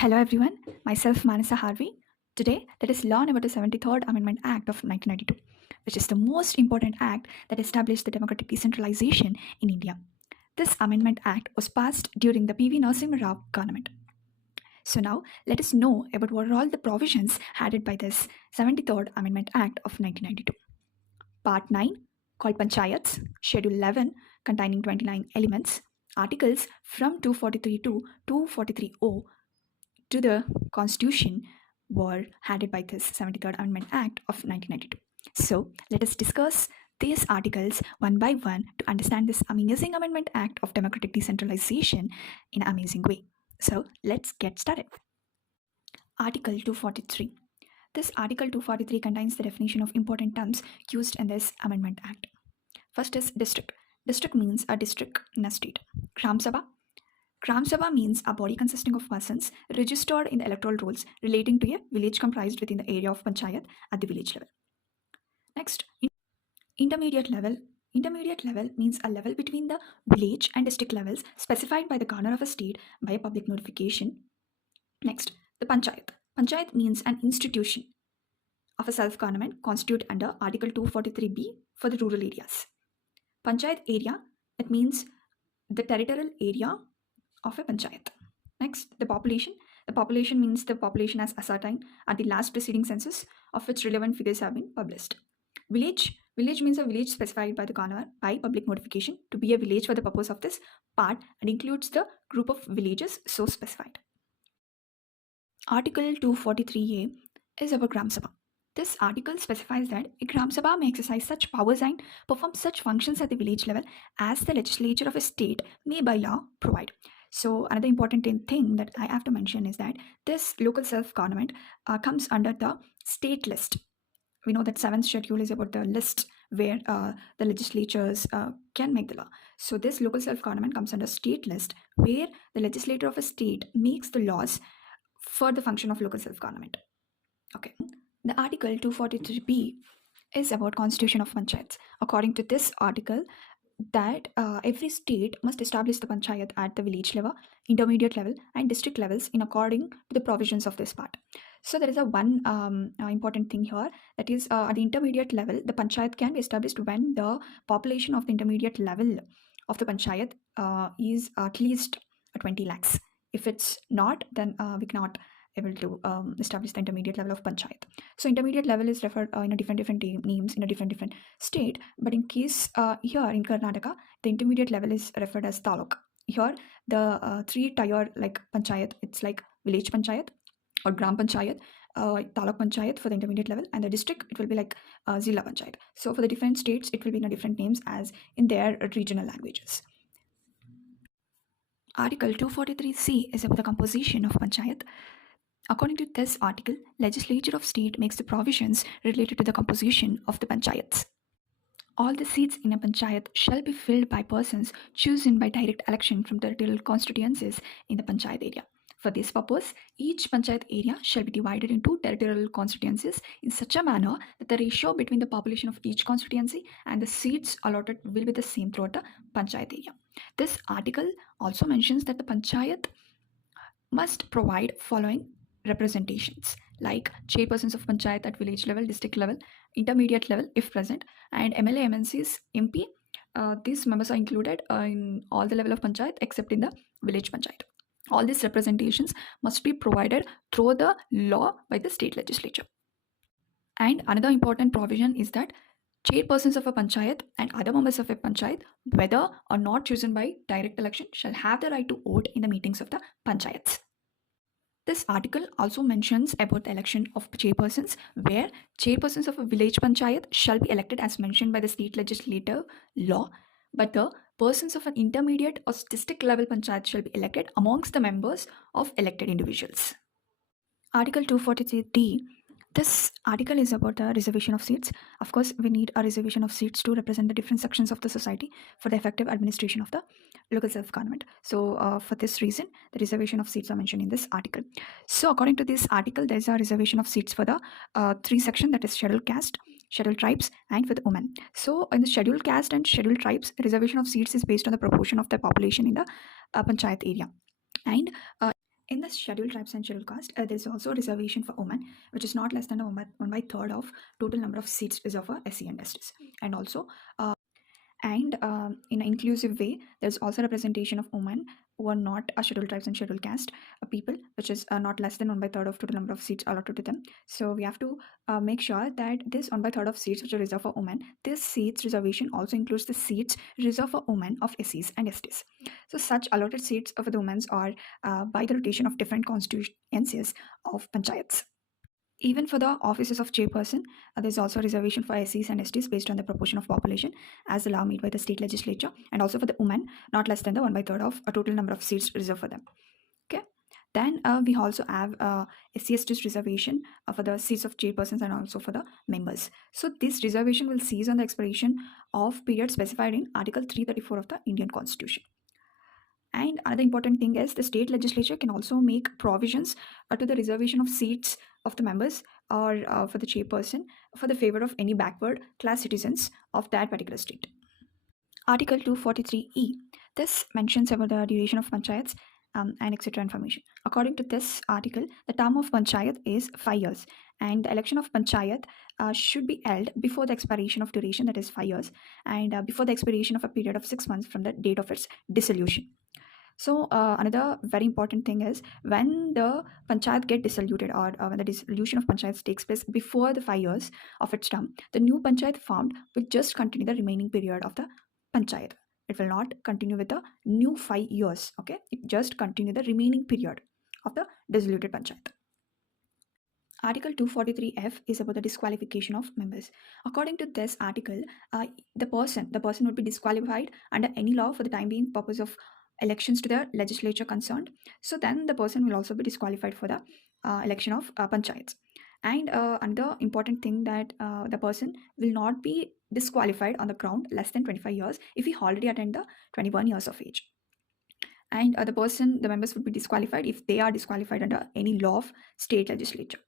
Hello everyone, myself Manasa Harvey. Today, let us learn about the 73rd Amendment Act of 1992, which is the most important act that established the democratic decentralization in India. This Amendment Act was passed during the P.V. Narasimha Rao government. So now, let us know about what are all the provisions added by this 73rd Amendment Act of 1992. Part 9, called Panchayats, Schedule 11, containing 29 elements, articles from 243 to 243O to the Constitution were added by this 73rd Amendment Act of 1992. So let us discuss these articles one by one to understand this amazing Amendment Act of democratic decentralization in an amazing way. So let's get started. Article 243. This Article 243 contains the definition of important terms used in this Amendment Act. First is district. District means a district in a state. Gram Sabha. Gram Sabha means a body consisting of persons registered in the electoral rolls relating to a village comprised within the area of panchayat at the village level. Next, intermediate level. Intermediate level means a level between the village and district levels specified by the governor of a state by a public notification. Next, the panchayat. Panchayat means an institution of a self-government constituted under Article 243B for the rural areas. Panchayat area, it means the territorial area of a panchayat. Next, the population. The population means the population as ascertained at the last preceding census of which relevant figures have been published. Village. Village means a village specified by the governor by public notification to be a village for the purpose of this part and includes the group of villages so specified. Article 243A is about Gram Sabha. This article specifies that a Gram Sabha may exercise such powers and perform such functions at the village level as the legislature of a state may by law provide. So another important thing that I have to mention is that this local self-government comes under the state list. We know that 7th schedule is about the list where the legislatures can make the law. So this local self-government comes under state list where the legislator of a state makes the laws for the function of local self-government. Okay. The Article 243B is about Constitution of Panchayats. According to this article, that every state must establish the panchayat at the village level, intermediate level, and district levels in according to the provisions of this part. So there is a one important thing here, that is at the intermediate level, the panchayat can be established when the population of the intermediate level of the panchayat is at least 20 lakhs. If it's not, then we cannot able to establish the intermediate level of panchayat. So intermediate level is referred in a different names in a different state, but in case here in Karnataka, the intermediate level is referred as taluk. Here the 3 tier like panchayat, it's like village panchayat or gram panchayat, taluk panchayat for the intermediate level, and the district it will be like zilla panchayat. So for the different states it will be in a different names as in their regional languages. Article 243C is about the composition of panchayat. According to this article, legislature of state makes the provisions related to the composition of the panchayats. All the seats in a panchayat shall be filled by persons chosen by direct election from territorial constituencies in the panchayat area. For this purpose, each panchayat area shall be divided into territorial constituencies in such a manner that the ratio between the population of each constituency and the seats allotted will be the same throughout the panchayat area. This article also mentions that the panchayat must provide following representations like chairpersons of panchayat at village level, district level, intermediate level if present, and MLA, MNCs, MP. These members are included in all the level of panchayat except in the village panchayat. All these representations must be provided through the law by the state legislature. And another important provision is that chairpersons of a panchayat and other members of a panchayat, whether or not chosen by direct election, shall have the right to vote in the meetings of the panchayats. This article also mentions about the election of chairpersons, where chairpersons of a village panchayat shall be elected as mentioned by the state legislative law, but the persons of an intermediate or district level panchayat shall be elected amongst the members of elected individuals. Article 243D. This article is about the reservation of seats. Of course, we need a reservation of seats to represent the different sections of the society for the effective administration of the local self-government. So for this reason, the reservation of seats are mentioned in this article. So according to this article, there is a reservation of seats for the 3 section, that is scheduled caste, scheduled tribes, and for the women. So in the scheduled caste and scheduled tribes, reservation of seats is based on the proportion of the population in the panchayat area. And In the scheduled tribes and scheduled caste, there is also a reservation for women, which is not less than a one by third of total number of seats reserved for SC and STs. And also, in an inclusive way, there's also representation of women who are not a scheduled tribes and scheduled caste people, which is not less than one by third of total number of seats allotted to them. So we have to make sure that this one by third of seats which are reserved for women, this seats reservation also includes the seats reserved for women of SCs and STs. So such allotted seats for the women are by the rotation of different constituencies of panchayats. Even for the offices of chairperson, there's also a reservation for SCs and STs based on the proportion of population as the law made by the state legislature, and also for the women, not less than the one by third of a total number of seats reserved for them. Okay. Then we also have SC/STs reservation for the seats of chairpersons and also for the members. So this reservation will cease on the expiration of period specified in Article 334 of the Indian Constitution. And another important thing is the state legislature can also make provisions to the reservation of seats of the members or for the chairperson for the favor of any backward class citizens of that particular state. Article 243E. This mentions about the duration of panchayats and etc. information. According to this article, the term of panchayat is 5 years, and the election of panchayat should be held before the expiration of duration, that is 5 years, and before the expiration of a period of 6 months from the date of its dissolution. So another very important thing is when the panchayat get dissoluted or when the dissolution of panchayats takes place before the 5 years of its term, the new panchayat formed will just continue the remaining period of the panchayat. It will not continue with the new 5 years. Okay, it just continue the remaining period of the dissoluted panchayat. Article 243F is about the disqualification of members. According to this article, the person would be disqualified under any law for the time being purpose of elections to the legislature concerned. So then the person will also be disqualified for the election of panchayats. And another important thing that the person will not be disqualified on the ground less than 25 years if he already attained the 21 years of age. And the members would be disqualified if they are disqualified under any law of state legislature.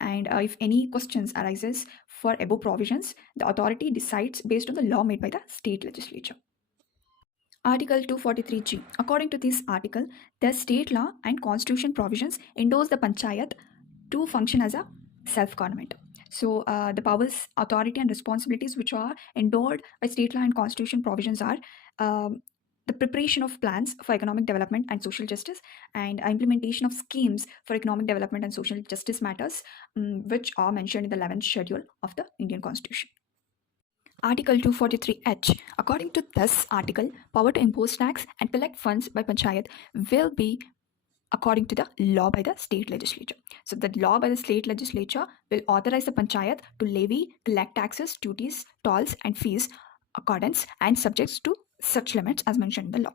And if any questions arises for above provisions, the authority decides based on the law made by the state legislature. Article 243G. According to this article, the state law and constitution provisions endorse the panchayat to function as a self-government. So the powers, authority and responsibilities which are endorsed by state law and constitution provisions are the preparation of plans for economic development and social justice and implementation of schemes for economic development and social justice matters, which are mentioned in the 11th schedule of the Indian Constitution. Article 243H. According to this article, power to impose tax and collect funds by panchayat will be according to the law by the state legislature. So the law by the state legislature will authorize the panchayat to levy, collect taxes, duties, tolls and fees accordance and subjects to such limits as mentioned in the law.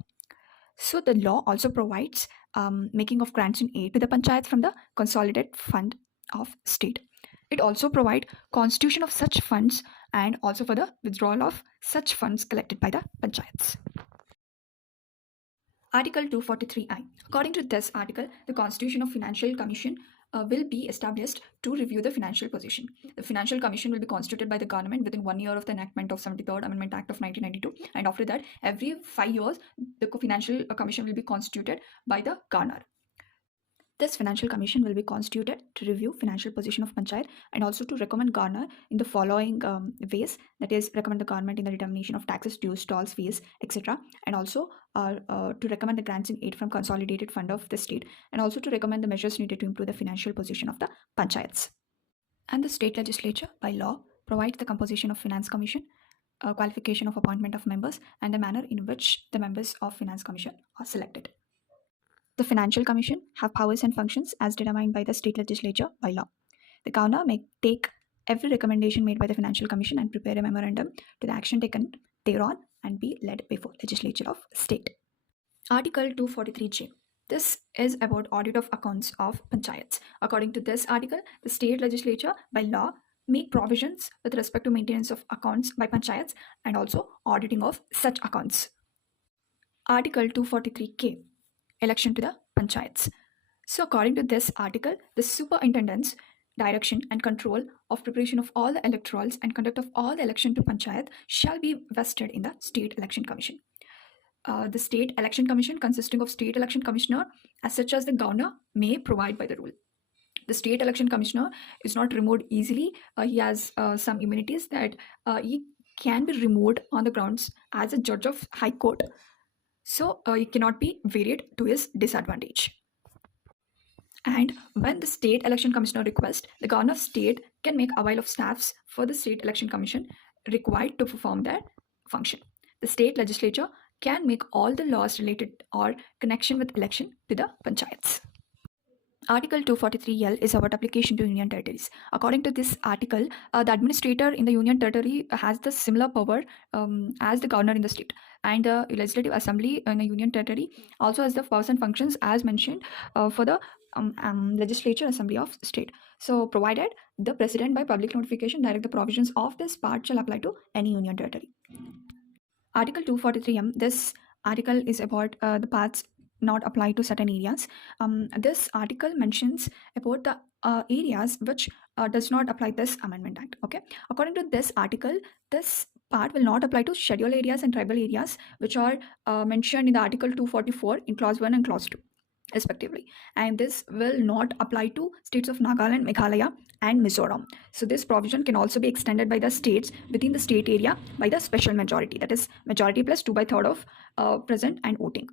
So the law also provides making of grants in aid to the panchayat from the consolidated fund of state. It also provides constitution of such funds and also for the withdrawal of such funds collected by the panchayats. Article 243I. According to this article, the Constitution of Financial Commission will be established to review the financial position. The Financial Commission will be constituted by the government within 1 year of the enactment of 73rd Amendment Act of 1992, and after that, every 5 years, the Financial Commission will be constituted by the governor. This Financial Commission will be constituted to review financial position of panchayat and also to recommend governor in the following ways, that is recommend the government in the determination of taxes, dues, tolls, fees, etc. and also to recommend the grants in aid from consolidated fund of the state and also to recommend the measures needed to improve the financial position of the panchayats. And the state legislature by law provides the composition of finance commission, qualification of appointment of members and the manner in which the members of finance commission are selected. The Financial Commission have powers and functions as determined by the state legislature by law. The governor may take every recommendation made by the Financial Commission and prepare a memorandum to the action taken thereon and be led before legislature of state. Article 243J. This is about audit of accounts of panchayats. According to this article, the state legislature by law make provisions with respect to maintenance of accounts by panchayats and also auditing of such accounts. Article 243K. Election to the panchayats. So according to this article, the superintendent's direction and control of preparation of all the electorals and conduct of all the election to panchayat shall be vested in the state election commission. The state election commission, consisting of state election commissioner as such as the governor, may provide by the rule. The state election commissioner is not removed easily. He has some immunities that he can be removed on the grounds as a judge of high court. So he cannot be varied to his disadvantage. And when the state election commissioner requests, the governor of state can make avail of staffs for the state election commission required to perform their function. The state legislature can make all the laws related or connection with election to the panchayats. Article 243L is about application to union territories. According to this article, the administrator in the union territory has the similar power as the governor in the state, and the legislative assembly in a union territory also has the powers and functions as mentioned for the legislature assembly of state. So, provided the president by public notification direct the provisions of this part shall apply to any union territory. Article 243M, this article is about the parts not apply to certain areas. This article mentions about the areas which does not apply this amendment act. Okay, according to this article, this part will not apply to scheduled areas and tribal areas which are mentioned in the article 244 in clause 1 and clause 2 respectively, and this will not apply to states of Nagaland, Meghalaya and Mizoram. So this provision can also be extended by the states within the state area by the special majority, that is majority plus 2/3 of present and voting.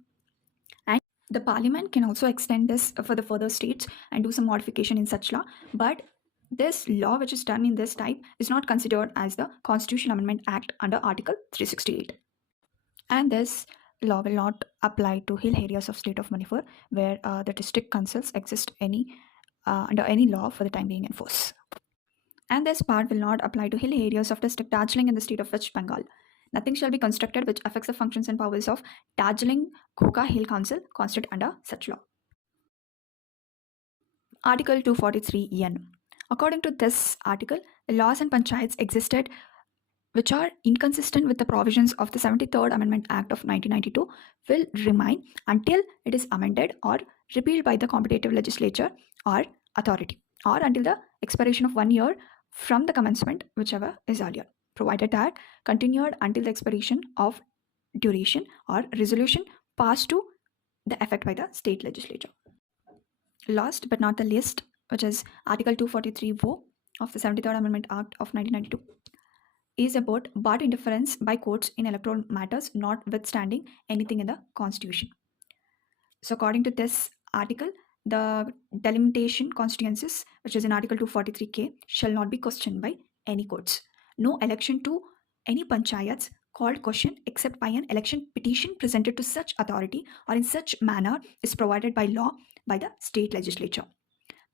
And the parliament can also extend this for the further states and do some modification in such law, but this law which is done in this type is not considered as the Constitution Amendment Act under Article 368. And this law will not apply to hill areas of state of Manipur where the district councils exist under any law for the time being in force. And this part will not apply to hill areas of district Darjeeling in the state of West Bengal. Nothing shall be constructed which affects the functions and powers of Darjeeling Khoka Hill Council constituted under such law. Article 243N. According to this article, the laws and panchayats existed which are inconsistent with the provisions of the 73rd Amendment Act of 1992 will remain until it is amended or repealed by the competitive legislature or authority, or until the expiration of 1 year from the commencement, whichever is earlier, provided that continued until the expiration of duration or resolution passed to the effect by the state legislature. Last but not the least, which is Article 243(o) of the 73rd Amendment Act of 1992. Is about barred interference by courts in electoral matters notwithstanding anything in the constitution. So according to this article, the delimitation constituencies, which is in Article 243K, shall not be questioned by any courts. No election to any panchayats called question except by an election petition presented to such authority or in such manner is provided by law by the state legislature.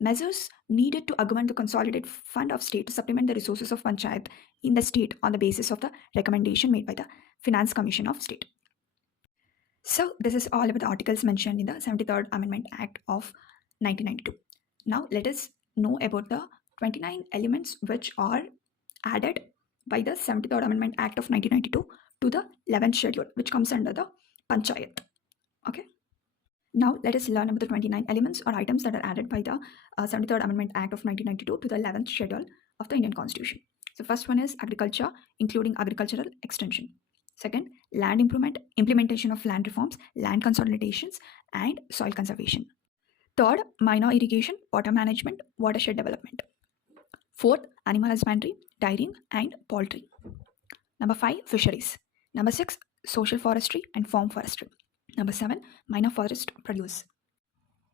Measures needed to augment the consolidated fund of state to supplement the resources of panchayat in the state on the basis of the recommendation made by the Finance Commission of State. So this is all about the articles mentioned in the 73rd Amendment Act of 1992. Now let us know about the 29 elements which are added by the 73rd Amendment Act of 1992 to the 11th schedule, which comes under the panchayat. Okay. Now let us learn about the 29 elements or items that are added by the 73rd Amendment Act of 1992 to the 11th schedule of the Indian Constitution. So first one is agriculture, including agricultural extension. Second, land improvement, implementation of land reforms, land consolidations, and soil conservation. Third, minor irrigation, water management, watershed development. Fourth, animal husbandry, dairying, and poultry. Number 5, fisheries. Number 6, social forestry and farm forestry. Number 7, minor forest produce.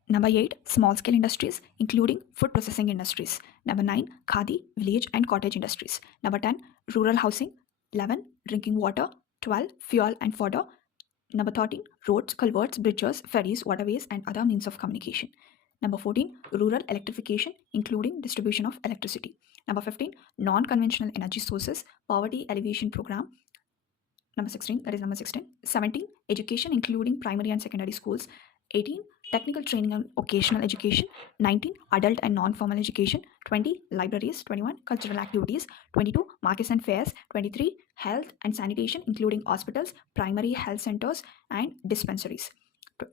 Number 8, small-scale industries, including food processing industries. Number 9, khadi, village and cottage industries. Number 10, rural housing. 11, drinking water. 12, fuel and fodder. Number 13, roads, culverts, bridges, ferries, waterways, and other means of communication. Number 14, rural electrification, including distribution of electricity. Number 15, non-conventional energy sources, poverty alleviation program. Number 16, that is number 16. 17, education, including primary and secondary schools. 18, technical training and vocational education. 19, adult and non-formal education. 20, libraries. 21, cultural activities. 22, markets and fairs. 23, health and sanitation, including hospitals, primary health centers, and dispensaries.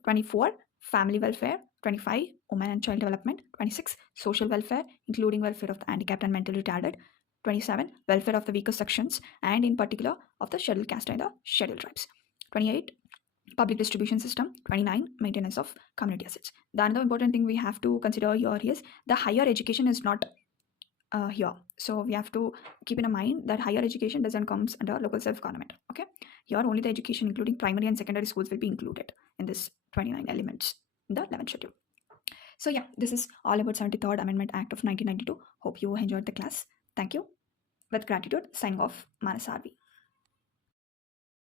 24, family welfare. 25, women and child development. 26, social welfare, including welfare of the handicapped and mentally retarded. 27, welfare of the weaker sections, and in particular of the scheduled caste and the scheduled tribes. 28, public distribution system. 29, maintenance of community assets. The another important thing we have to consider here is the higher education is not here. So we have to keep in mind that higher education doesn't comes under local self-government. Okay, here only the education including primary and secondary schools will be included in this 29 elements in the 11th schedule. So yeah, this is all about 73rd Amendment Act of 1992. Hope you enjoyed the class. Thank you. With gratitude, signing off, Manas RV.